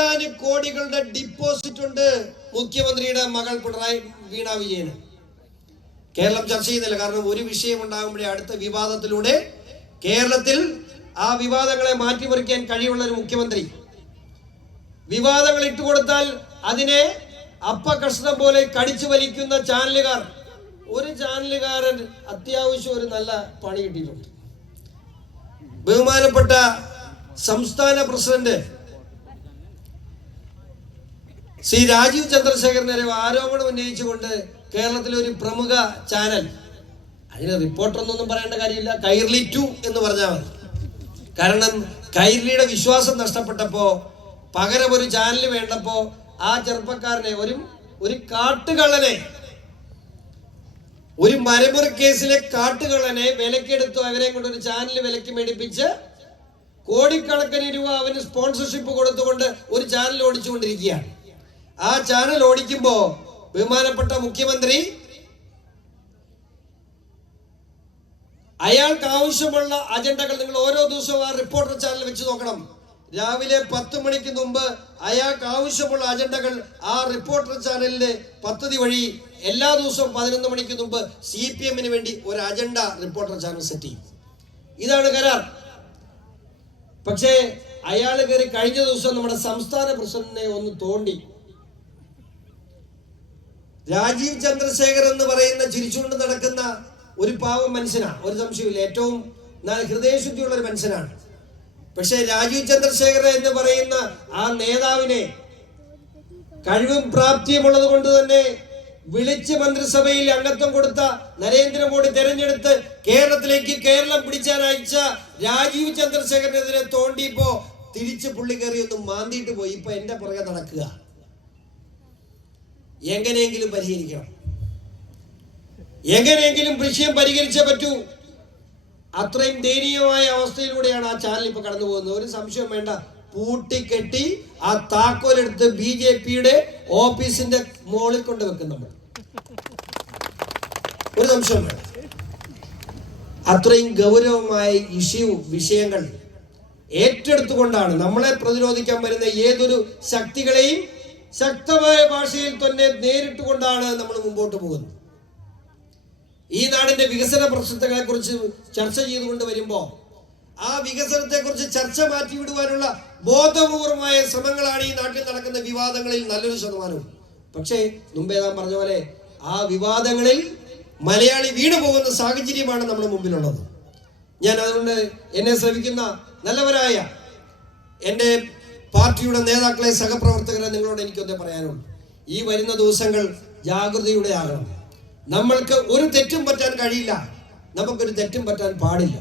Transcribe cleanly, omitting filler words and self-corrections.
കോടാനുകോടികളുടെ deposit ഉണ്ട് മുഖ്യമന്ത്രിയുടെ മകൾ വീണ വിജയന്. കേരളം ചർച്ച ചെയ്യുന്നില്ല. കാരണം ഒരു വിഷയം ഉണ്ടാകുമ്പോഴേ അടുത്ത വിവാദത്തിലൂടെ കേരളത്തിൽ ആ വിവാദങ്ങളെ മാറ്റിമറിക്കാൻ കഴിവുള്ള ഒരു മുഖ്യമന്ത്രി. വിവാദങ്ങൾ ഇട്ടുകൊടുത്താൽ അതിനെ അപ്പകഷ്ണം പോലെ കടിച്ചു വലിക്കുന്ന ചാനലുകാർ. ഒരു ചാനലുകാരൻ അത്യാവശ്യം ഒരു നല്ല പണി കിട്ടിയിട്ടുണ്ട്. ബഹുമാനപ്പെട്ട സംസ്ഥാന പ്രസിഡന്റ് ശ്രീ രാജീവ് ചന്ദ്രശേഖരനെതിരെ ആരോപണം ഉന്നയിച്ചുകൊണ്ട് കേരളത്തിലെ ഒരു പ്രമുഖ ചാനൽ, അതിന് റിപ്പോർട്ടറൊന്നും പറയേണ്ട കാര്യമില്ല, കൈർലി 2 എന്ന് പറഞ്ഞാൽ മതി. കാരണം കൈർലിയുടെ വിശ്വാസം നഷ്ടപ്പെട്ടപ്പോ പകരം ഒരു ചാനൽ വേണ്ടപ്പോ ആ ചെറുപ്പക്കാരനെ ഒരു കാട്ടുകള്ളനെ, ഒരു മരമുറി കേസിലെ കാട്ടുകള്ളനെ വിലക്കെടുത്തു. അവരെ കൊണ്ട് ഒരു ചാനൽ വിലക്ക് മേടിപ്പിച്ച് കോടിക്കണക്കിന് രൂപ അവന് സ്പോൺസർഷിപ്പ് കൊടുത്തുകൊണ്ട് ഒരു ചാനൽ ഓടിച്ചുകൊണ്ടിരിക്കുകയാണ്. ആ ചാനൽ ഓടിക്കുമ്പോ ബഹുമാനപ്പെട്ട മുഖ്യമന്ത്രി അയാൾക്ക് ആവശ്യമുള്ള അജണ്ടകൾ, നിങ്ങൾ ഓരോ ദിവസവും ആ റിപ്പോർട്ടർ ചാനൽ വെച്ച് നോക്കണം. രാവിലെ 10 മണിക്ക് മുമ്പ് അയാൾക്ക് ആവശ്യമുള്ള അജണ്ടകൾ ആ റിപ്പോർട്ടർ ചാനലിലെ പദ്ധതി വഴി എല്ലാ ദിവസവും 11 മണിക്ക് മുമ്പ് CPM വേണ്ടി ഒരു അജണ്ട റിപ്പോർട്ടർ ചാനൽ സെറ്റ് ചെയ്യും. ഇതാണ് കരാർ. പക്ഷേ അയാൾ കയറി കഴിഞ്ഞ ദിവസം നമ്മുടെ സംസ്ഥാന പ്രസിഡന്റിനെ ഒന്ന് തോണ്ടി. രാജീവ് ചന്ദ്രശേഖർ എന്ന് പറയുന്ന ചിരിച്ചുകൊണ്ട് നടക്കുന്ന ഒരു പാവം മനുഷ്യനാണ്, ഒരു സംശയമില്ല, ഏറ്റവും ഹൃദയശുദ്ധിയുള്ള ഒരു മനുഷ്യനാണ്. പക്ഷെ രാജീവ് ചന്ദ്രശേഖർ എന്ന് പറയുന്ന ആ നേതാവിനെ കഴിവും പ്രാപ്തിയുമുള്ളത് കൊണ്ട് തന്നെ വിളിച്ച് മന്ത്രിസഭയിൽ അംഗത്വം കൊടുത്ത നരേന്ദ്രമോദി തെരഞ്ഞെടുത്ത് കേരളം പിടിച്ചാൻ അയച്ച രാജീവ് ചന്ദ്രശേഖരനെതിരെ തോണ്ടിയപ്പോ തിരിച്ച് പുള്ളി കയറി ഒന്ന് മാന്തിയിട്ട് പോയി. ഇപ്പൊ എന്റെ പുറകെ നടക്കുക. എങ്ങനെയെങ്കിലും പരിഹരിക്കണം, എങ്ങനെയെങ്കിലും വിഷയം പരിഹരിച്ചേ പറ്റൂ. അത്രയും ദയനീയമായ അവസ്ഥയിലൂടെയാണ് ആ ചാനൽ ഇപ്പൊ കടന്നു പോകുന്നത്. ഒരു സംശയം വേണ്ട, പൂട്ടിക്കെട്ടി ആ താക്കോലെടുത്ത് BJPയുടെ ഓഫീസിന്റെ മോളിൽ കൊണ്ട് വെക്കും നമ്മൾ. ഒരു സംശയം വേണ്ട. അത്രയും ഗൗരവമായ വിഷയങ്ങൾ ഏറ്റെടുത്തുകൊണ്ടാണ് നമ്മളെ പ്രതിരോധിക്കാൻ വരുന്ന ഏതൊരു ശക്തികളെയും ശക്തമായ ഭാഷയിൽ തന്നെ നേരിട്ടുകൊണ്ടാണ് നമ്മൾ മുമ്പോട്ട് പോകുന്നത്. ഈ നാടിന്റെ വികസന പ്രശ്നങ്ങളെ കുറിച്ച് ചർച്ച ചെയ്തുകൊണ്ട് വരുമ്പോൾ ആ വികസനത്തെ കുറിച്ച് ചർച്ച മാറ്റിവിടുവാനുള്ള ബോധപൂർവമായ ശ്രമങ്ങളാണ് ഈ നാട്ടിൽ നടക്കുന്ന വിവാദങ്ങളിൽ നല്ലൊരു ശതമാനവും. പക്ഷേ മുമ്പേ നാം പറഞ്ഞ പോലെ ആ വിവാദങ്ങളിൽ മലയാളി വീണു പോകുന്ന സാഹചര്യമാണ് നമ്മുടെ മുമ്പിലുള്ളത്. ഞാൻ അതുകൊണ്ട് എന്നെ ശ്രമിക്കുന്ന നല്ലവരായ എൻ്റെ പാർട്ടിയുടെ നേതാക്കളെ, സഹപ്രവർത്തകരെ, നിങ്ങളോട് എനിക്കൊന്നേ പറയാനുള്ളൂ. ഈ വരുന്ന ദിവസങ്ങൾ ജാഗ്രതയുടെ ആകണം. നമ്മൾക്ക് ഒരു തെറ്റും പറ്റാൻ കഴിയില്ല, നമുക്കൊരു തെറ്റും പറ്റാൻ പാടില്ല.